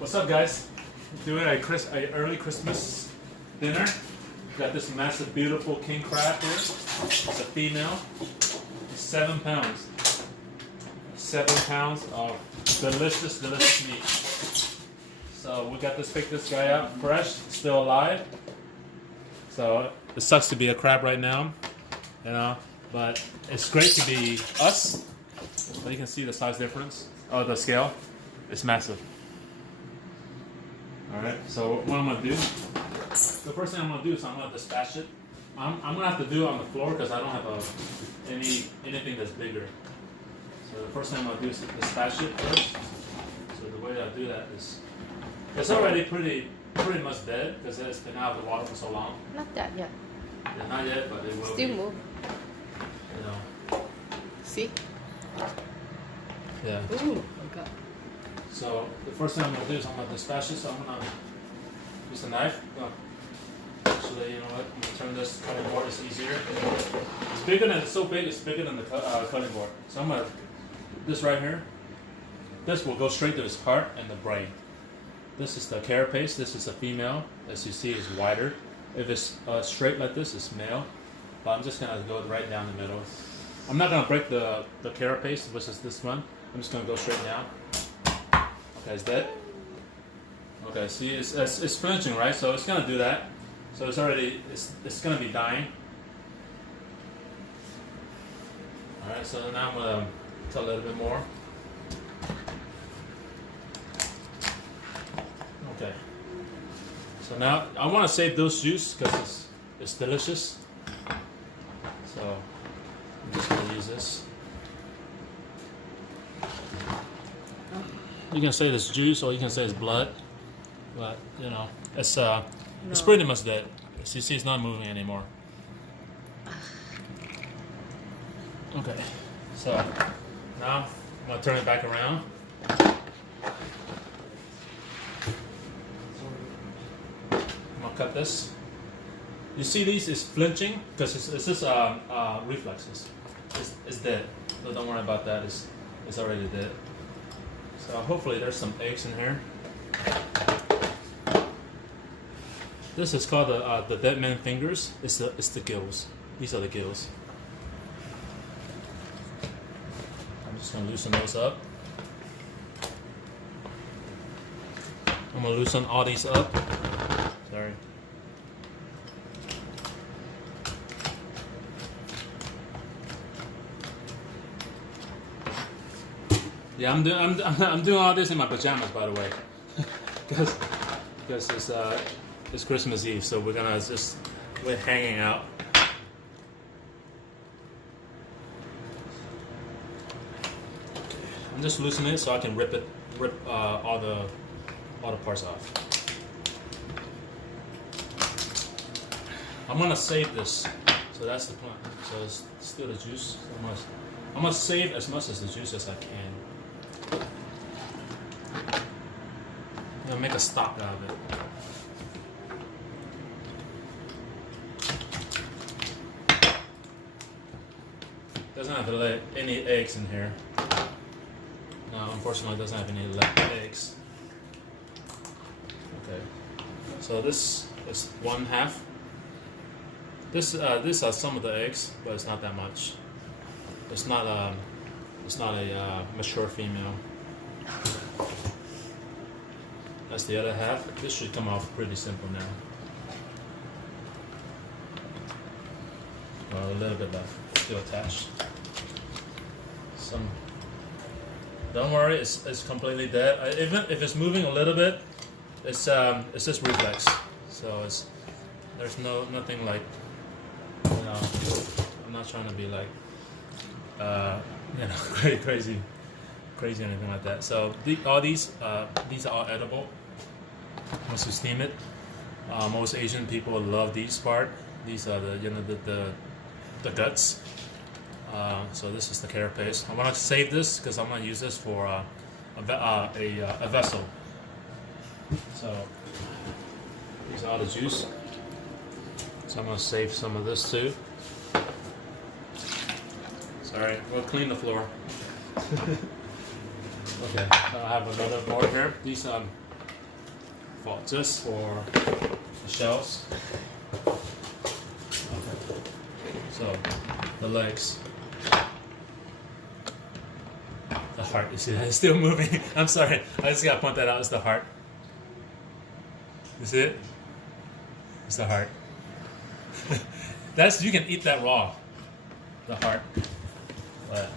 What's up, guys? Doing a early Christmas dinner. Got this massive, beautiful king crab here. It's a female. 7 pounds. 7 pounds of delicious, delicious meat. So we got this, pick this guy up fresh, still alive. So it sucks to be a crab right now, you know, but it's great to be us. So you can see the size difference. Oh, the scale. It's massive. Alright, so what I'm going to do, the first thing I'm going to do is I'm going to dispatch it. I'm going to have to do it on the floor because I don't have anything that's bigger. So the first thing I'm going to do is dispatch it first. So the way I do that is, it's already pretty much dead because it's been out of the water for so long. Not that yet. Yeah, not yet, but it will Still be. move. You know. See? Yeah. Ooh, my God. So the first thing I'm going to do is I'm going to dispatch it. So I'm going to use a knife. Actually, you know what? I'm going to turn this cutting board. It's easier. It's bigger than, it's so big. It's bigger than the cutting board. So I'm going to, this right here. This will go straight to his heart and the brain. This is the carapace. This is a female. As you see, it's wider. If it's straight like this, it's male. But I'm just going to go right down the middle. I'm not going to break the carapace, which is this one. I'm just going to go straight down. Okay, it's dead. Okay, see, it's flinching, right? So it's going to do that. So it's already, it's going to be dying. Alright, so now I'm going to tell a little bit more. Okay. So now I want to save those juice because it's delicious. So I'm just going to use this. You can say it's juice or you can say it's blood, but you know it's pretty much dead. As you see, it's not moving anymore. Okay, so now I'm gonna turn it back around. I'm gonna cut this. You see, these is flinching because it's just reflexes. It's dead, so don't worry about that. It's already dead. So hopefully there's some eggs in here. This is called the dead man fingers. It's the gills. These are the gills. I'm just gonna loosen those up. I'm gonna loosen all these up. Sorry. Yeah, I'm doing all this in my pajamas, by the way, because it's Christmas Eve, so we're hanging out. I'm just loosening it so I can rip all the parts off. I'm gonna save this, so that's the plan. So it's still the juice. So I'm gonna save as much as the juice as I can. I'm gonna make a stock out of it. Doesn't have any eggs in here. No, unfortunately, it doesn't have any eggs. Okay, so this is 1/2. These are some of the eggs, but it's not that much. It's not a mature female. That's the other half. This should come off pretty simple now. Well, a little bit left, still attached. Don't worry, it's completely dead. Even if it's moving a little bit, it's just reflex. So there's nothing like, you know, I'm not trying to be like you know, crazy or anything like that. So all these are all edible once you steam it. Most Asian people love these part. These are the guts. So this is the carapace. I want to save this because I'm going to use this for a vessel. So these are all the juice. So I'm going to save some of this too. Sorry, we'll clean the floor. Okay, I have another board here. These just for the shells. Okay. So the legs, the heart. You see that it's still moving. I'm sorry. I just gotta point that out. It's the heart. You see it? It's the heart. That's, you can eat that raw. The heart. But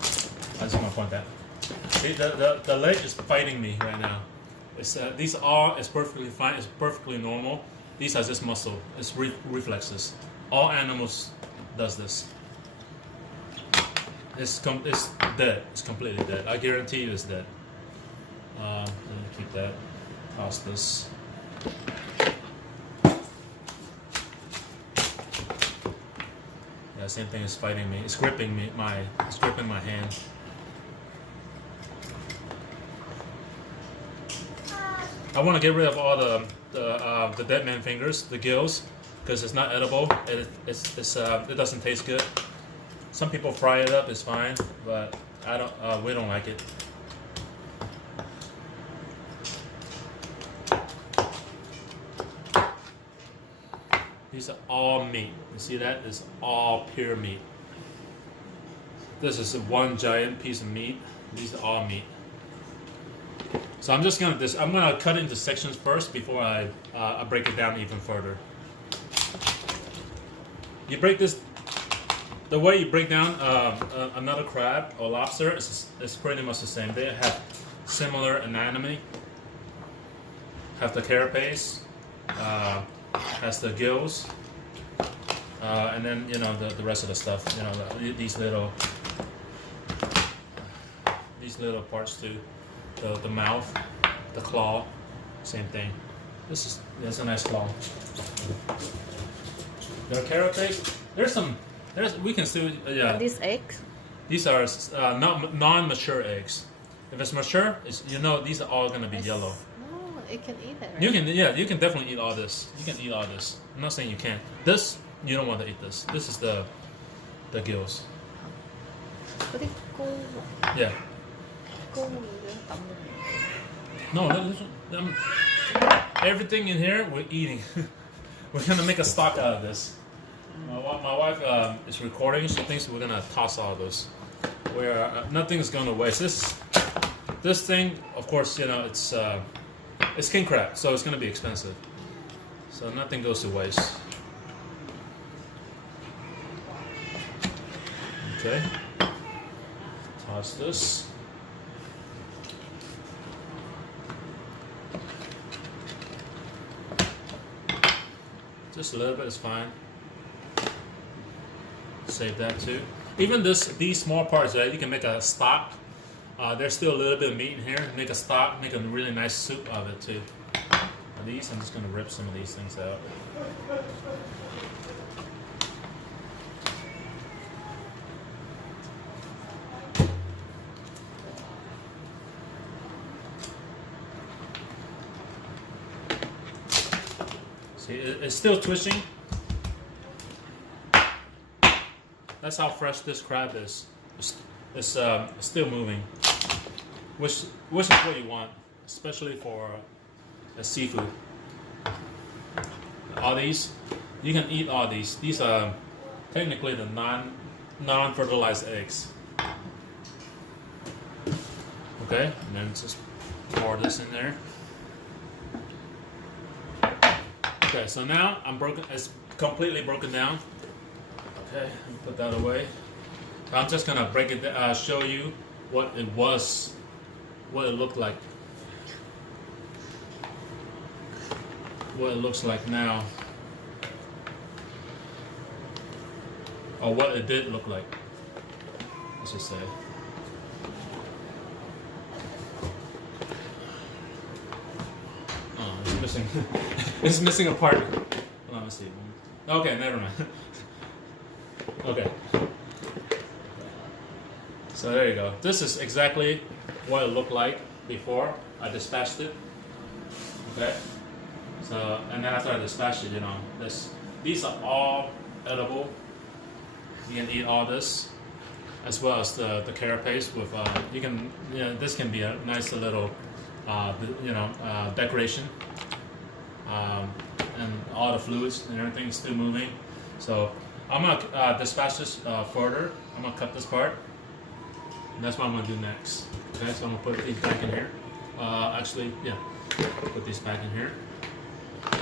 I just want to point that. See, the leg is fighting me right now. It's these are is perfectly fine. It's perfectly normal. These are just muscle. It's reflexes. All animals does this. It's dead. It's completely dead. I guarantee you, it's dead. Let me keep that. Toss this. Yeah, same thing is fighting me. It's gripping me. It's gripping my hand. I want to get rid of all the dead man fingers, the gills, because it's not edible. It doesn't taste good. Some people fry it up. It's fine, but I don't. We don't like it. These are all meat. You see that? It's all pure meat. This is one giant piece of meat. These are all meat. So I'm just gonna cut into sections first before I break it down even further. You break this. The way you break down another crab or lobster is pretty much the same. They have similar anatomy. Have the carapace. Has the gills, and then the rest of the stuff. These little parts too. The mouth, the claw, same thing. That's a nice claw. The carapace. We can still yeah. And these eggs? These are non-mature eggs. If it's mature, these are all gonna be yellow. You can eat it, right? You can definitely eat all this. You can eat all this. I'm not saying you can't. This, you don't want to eat this. This is the gills. Yeah. No, everything in here we're eating. We're gonna make a stock out of this. My wife is recording. She thinks we're gonna toss all this. Where nothing's going to waste. This thing, of course, it's king crab, so it's going to be expensive. So nothing goes to waste. Okay. Toss this. Just a little bit is fine. Save that too. Even these small parts, you can make a stock. There's still a little bit of meat in here. Make a stock, make a really nice soup of it too. These, I'm just going to rip some of these things out. See, it's still twitching. That's how fresh this crab is. It's still moving, which is what you want, especially for a seafood. All these, you can eat all these. These are technically the non-fertilized eggs. Okay, and then just pour this in there. Okay, so now it's completely broken down. Okay, let me put that away. I'm just gonna break it, show you what it looked like, what it looks like now, or what it did look like, let's just say. Oh, it's missing. It's missing a part. Hold on, let's see. Okay, never mind. Okay. So there you go. This is exactly what it looked like before I dispatched it. Okay. So, and then after I dispatched it, these are all edible. You can eat all this, as well as the carapace with. This can be a nice little decoration, and all the fluids and everything is still moving. So I'm gonna dispatch this further. I'm gonna cut this part. And that's what I'm gonna do next. Okay, so I'm gonna put these back in here. Actually, yeah, put these back in here. So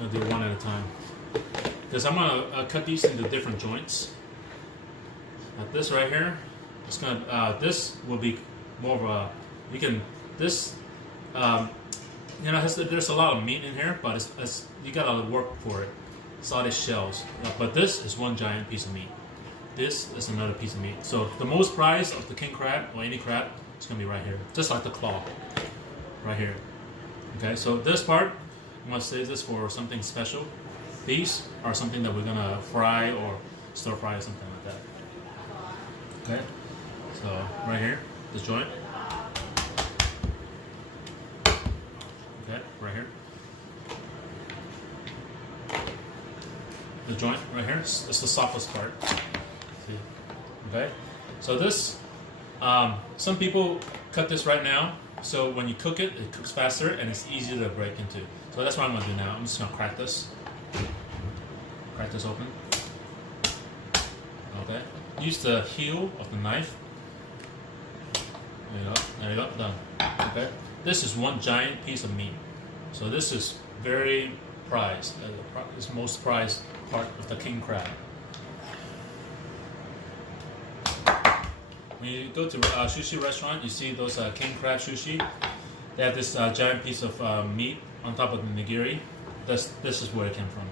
I'm gonna do one at a time. Because I'm gonna cut these into different joints. Like this right here, it's gonna. This will be more of a. You can this. There's a lot of meat in here, but it's you gotta work for it. It's all these shells. But this is one giant piece of meat. This is another piece of meat. So the most prize of the king crab or any crab is gonna be right here, just like the claw, right here. Okay, so this part, I'm gonna save this for something special. These are something that we're gonna fry or stir fry or something like that. Okay, so right here, this joint. Okay, right here. The joint right here, it's the softest part. See? Okay, so this, some people cut this right now, so when you cook it, it cooks faster and it's easier to break into. So that's what I'm gonna do now. I'm just gonna crack this open. Okay, use the heel of the knife. There you go, done. Okay, this is one giant piece of meat. So this is very prized. It's most prized part of the king crab. When you go to a sushi restaurant, you see those king crab sushi. They have this giant piece of meat on top of the nigiri. This is where it came from.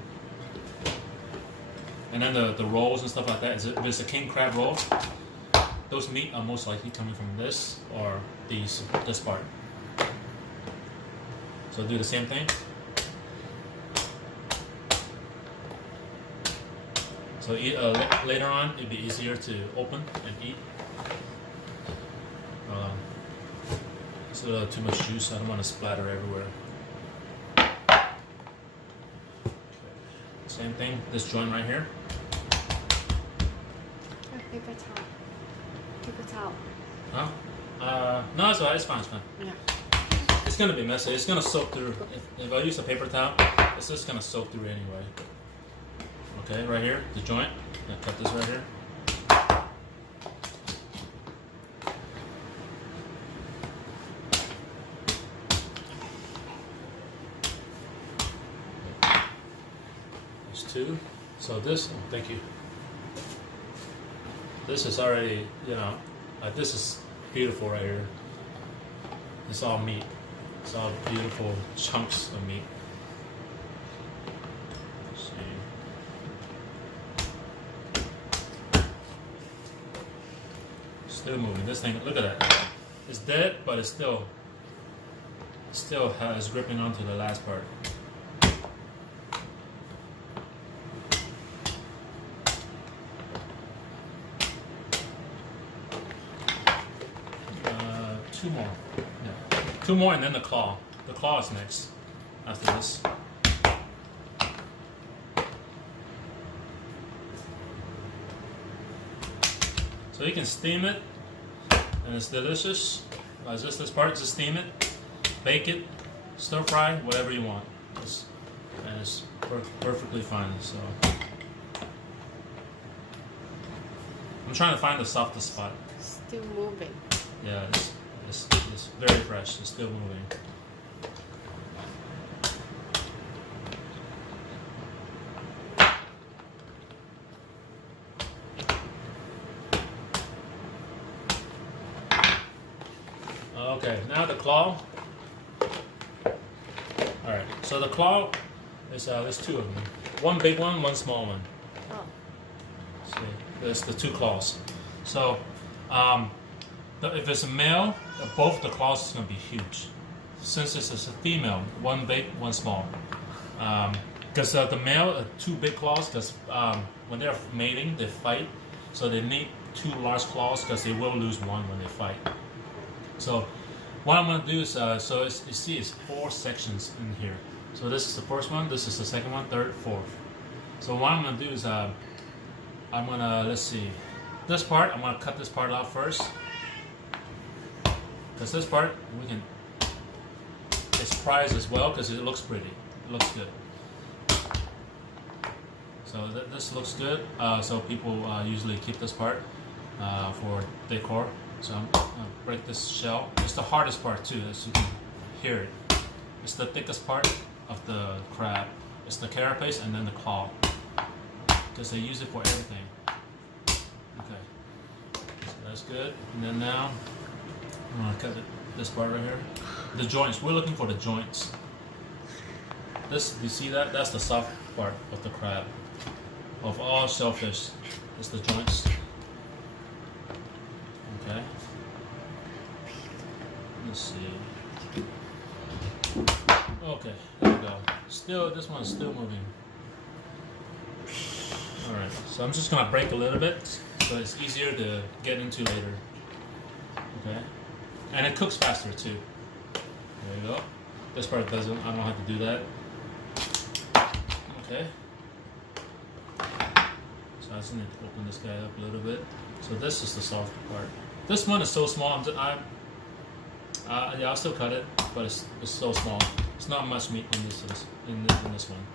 And then the rolls and stuff like that. If it's a king crab roll, those meat are most likely coming from this or this part. So do the same thing. So later on, it'll be easier to open and eat. So too much juice, I don't want to splatter everywhere. Same thing, this joint right here. Paper towel. Paper towel. Huh? No, it's alright, it's fine, it's fine. Yeah. It's gonna be messy, it's gonna soak through. If I use a paper towel, it's just gonna soak through anyway. Okay, right here, the joint. I cut this right here. There's two. So this, thank you. This is already, this is beautiful right here. It's all meat. It's all beautiful chunks of meat. Still moving. This thing, look at that. It's dead, but it's still has gripping onto the last part. Two more. Yeah. Two more and then the claw. The claw is next after this. So you can steam it and it's delicious. Just this part, just steam it, bake it, stir fry, whatever you want. And it's perfectly fine. So I'm trying to find the softest spot. Still moving. Yeah, it's very fresh. It's still moving. Okay, now the claw. Alright, so the claw is there's two of them. One big one, one small one. Oh. See, there's the two claws. So if it's a male, both the claws is going to be huge. Since it's a female, one big, one small. Because the male, two big claws, because when they're mating, they fight. So they need two large claws because they will lose one when they fight. So what I'm going to do is, you see it's 4 sections in here. So this is the first one, this is the second one, third, fourth. So what I'm going to do is, I'm going to, let's see, this part, I'm going to cut this part out first. Because this part, we can it's prized as well because it looks pretty. It looks good. So this looks good. So people usually keep this part for decor. So I'm gonna break this shell. It's the hardest part too, as you can hear it. It's the thickest part of the crab. It's the carapace and then the claw, because they use it for everything. Okay, so that's good. And then now I'm gonna cut this part right here. The joints. We're looking for the joints. This, you see that? That's the soft part of the crab. Of all shellfish, it's the joints. Okay. Let's see. Okay, there we go. Still, this one's still moving. All right. So I'm just gonna break a little bit, so it's easier to get into later. Okay. And it cooks faster too. There you go. This part doesn't. I don't have to do that. Okay. So I just need to open this guy up a little bit. So this is the soft part. This one is so small. Yeah, I'll still cut it, but it's so small. It's not much meat in this one.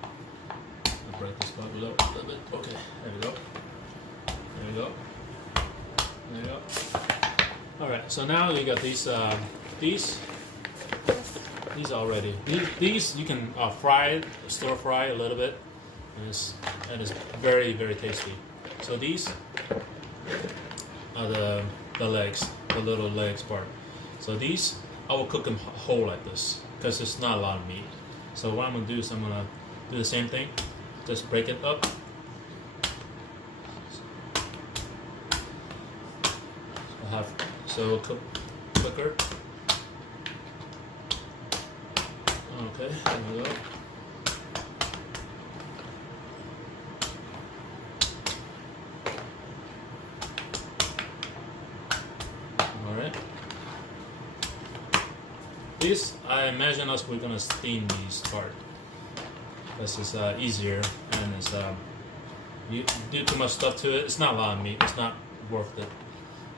I'll break this part a little bit. Okay, there we go. There we go. There you go. All right. So now you got these already. These you can fry it, stir fry a little bit, and it's very, very tasty. So these are the legs, the little legs part. So these I will cook them whole like this because it's not a lot of meat. So what I'm gonna do is I'm gonna do the same thing, just break it up. Cooker. Okay, there we go. Alright. These, I imagine we're gonna steam these part. This is easier, and it's you do too much stuff to it. It's not a lot of meat. It's not worth it.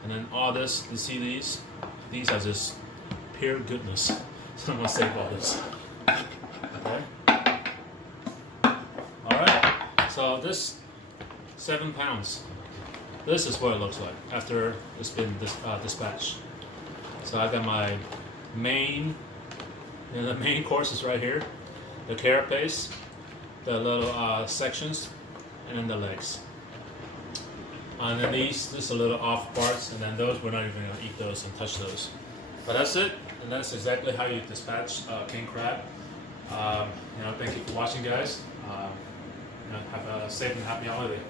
And then all this, you see these? These are just pure goodness. So I'm gonna save all this. Okay. All right. So this 7 pounds. This is what it looks like after it's been dispatched. So I got my main, the main course is right here. The carapace, the little sections, and then the legs. And then these are little off parts, and then those, we're not even gonna eat those and touch those. But that's it, and that's exactly how you dispatch king crab. Thank you for watching, guys. Have a safe and happy holiday.